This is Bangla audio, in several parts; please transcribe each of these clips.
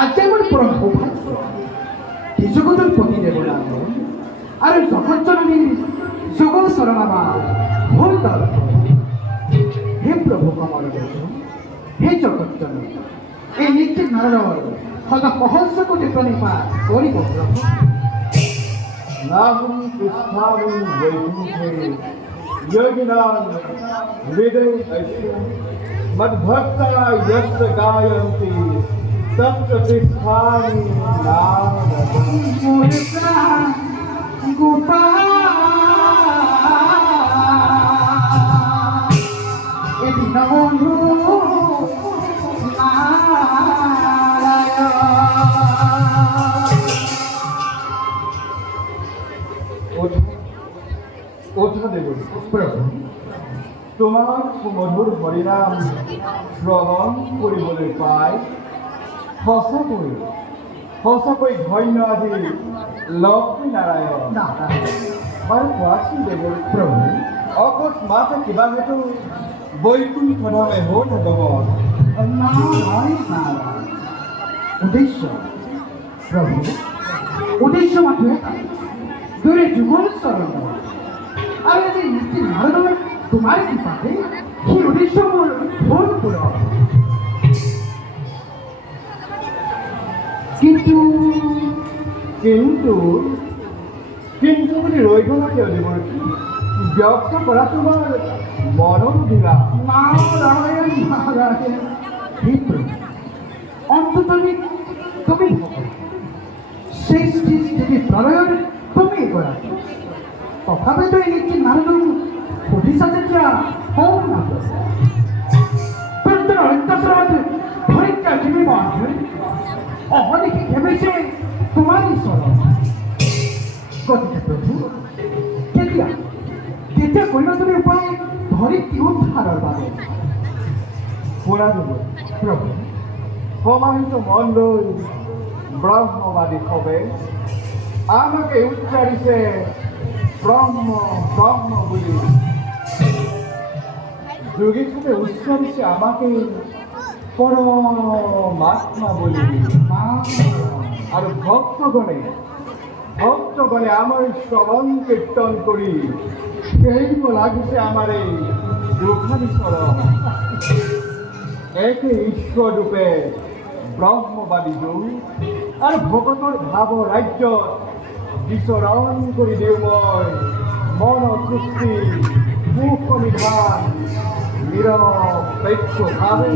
আজ আমার পরম সৌভাগ্য জগতের পতি দেবনা আর জগৎ জননী জগৎ শরণামা ভুল দল হে প্রভু কমল হে জগৎ জননী এই নিত্য নারায়ণ সদা সহস্র কোটি প্রণিপাত করিব প্রভু। নাহং কৃষ্ণাং বৈকুণ্ঠে যোগিনাং হৃদয়স্য মদ্ভক্তা যস্য গায়ন্তি তং প্রতিষ্ঠানি নারদম। গোপাল এটি বন্ধু ওঠা দেব তোমার মধুর হরিনাম শ্ৰৱণ কৰিবলৈ পাই সঁচাকৈ ধন্য আজি লক্ষ্মী নাৰায়ণ। বাৰু কোৱাচোন দেৱৰ প্ৰভু অকস্মাত কিবা হয়তো বৈকুণ্ঠ ধামে হ'ল ভগৱত। উদ্দেশ্য প্রভু উদ্দেশ্য মাত্র দূরে যুগল চরণ আর এই নীতি নারদ তোমার কৃপাতে সেই উদ্দেশ্য মোর ভুল পুর কিন্তু কিন্তু কিন্তু বুলি ৰৈ গ'লা কিয় দেৱৰ? ব্যক্ত কৰা তোমাৰ মনৰ ধিলা। নারায়ণ নারায়ণ হে প্রভু অন্তত তুমি সেই স্থিতি প্রলয় তুমি করা তথাপি তো এই নীতি নারদ প্রতিষ্ঠা হোম না প্রত্যেক অত্যাচার পরীক্ষা জীবী বাঁধে অহলিকে ভেবেছে তোমারই স্মরণ গতিকে প্রভু কেতিয়া কইল তুমি উপায় ধরিত্রী উদ্ধারের বাবে শুনা দেব প্ৰভু সমাহিত মন লৈ ব্ৰহ্মবাদী সবে আমাকে উচ্চাৰিছে ব্ৰহ্ম ব্ৰহ্ম বুলি। যোগীর সাথে উচ্চারিছে আমাকে পরমাত্মা বলি। আর ভক্তগণে আমার শ্রবণ কীর্তন করি, সেই লাগিছে আমার এই দুখানি চরণ। একে ঈশ্বর রূপে ব্রহ্মবাদী যোগ আর ভকতৰ ভাৱ ৰাজ্য বিচৰণ কৰি দিওঁ মই মন সৃষ্টি মুখ নিধান নিৰপেক্ষ ভাৱে।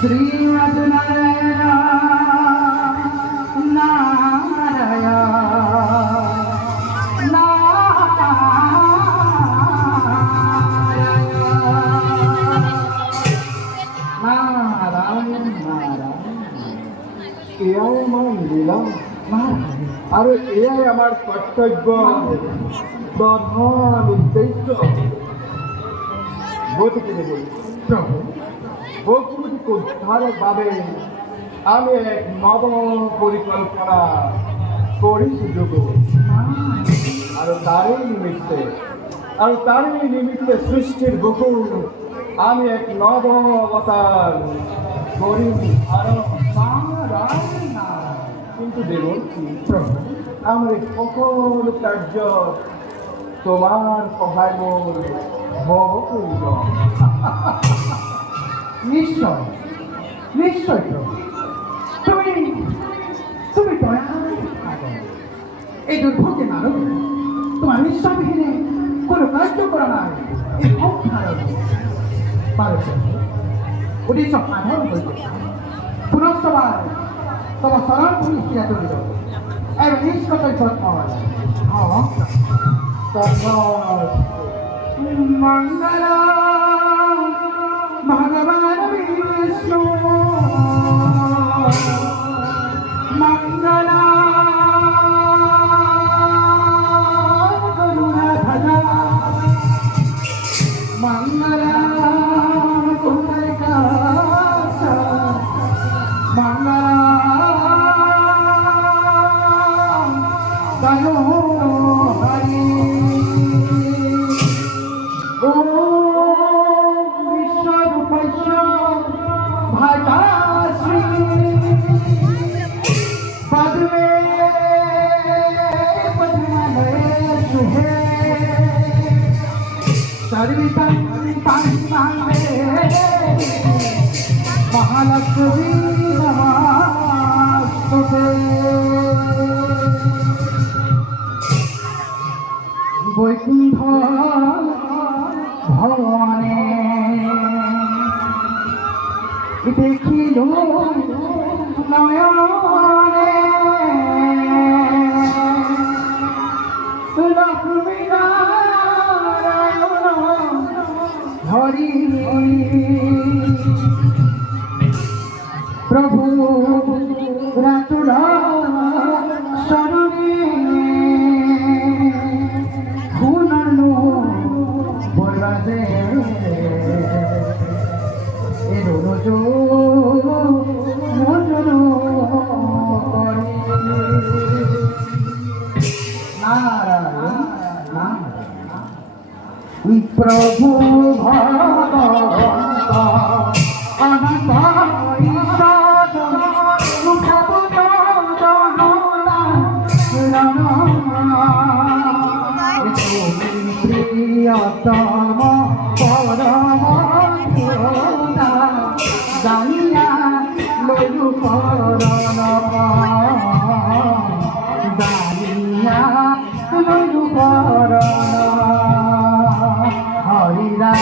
শ্রীমদ নারায়ণ নারায়ণ নারায়ণ এয়াই আমাৰ লীলা আৰু এয়াই আমাৰ কৰ্তব্য প্ৰধান উদ্দেশ্য। গতিকে প্রভু ভক্তিপতিক উদ্ধারের বাবে আমি এক নব পরিকল্পনা করেছি যোগ। আর তারই নিমিত্তে সৃষ্টির বকুল আমি এক নব অবতার করি। কিন্তু দেখুন প্রভু আমার এই সকল কার্য তোমার সহায় মূল ভব প্রয়োজন। নিশ্চয় নিশ্চয় প্রভু, তুমি তুমি দয়া এই দুর্ভোগে মানব তোমার নিঃস্বামীহীনে কোনো কার্য করা নাই। এই পারে উদ্দেশ্য সাধন হইল পুনঃসবার তোমার শরণ ভূমি ক্রিয়া চলিল এবং নিষ্কতই যত্ন মঙ্গল ভগবান বিষ্ণু মঙ্গল করুণাধর মঙ্গল কুমারিকাক্ষ মঙ্গল হরি महालक्ष्मी नमस्ते বৈকুণ্ঠ ভবনে দেখিল নয়নে লক্ষ্মী নারায়ণ হরি প্রভু রাতুল শরণে খুনলো বলবাজে এর রোজো মজনো করে নারায়ণ নারায়ণ প্রভু ভগবন্ত অনন্ত ঈশ্বর প্রিয়তম পরম জানিয়া লয়ু করণ জানিয়া লয়ু করণ হরিরা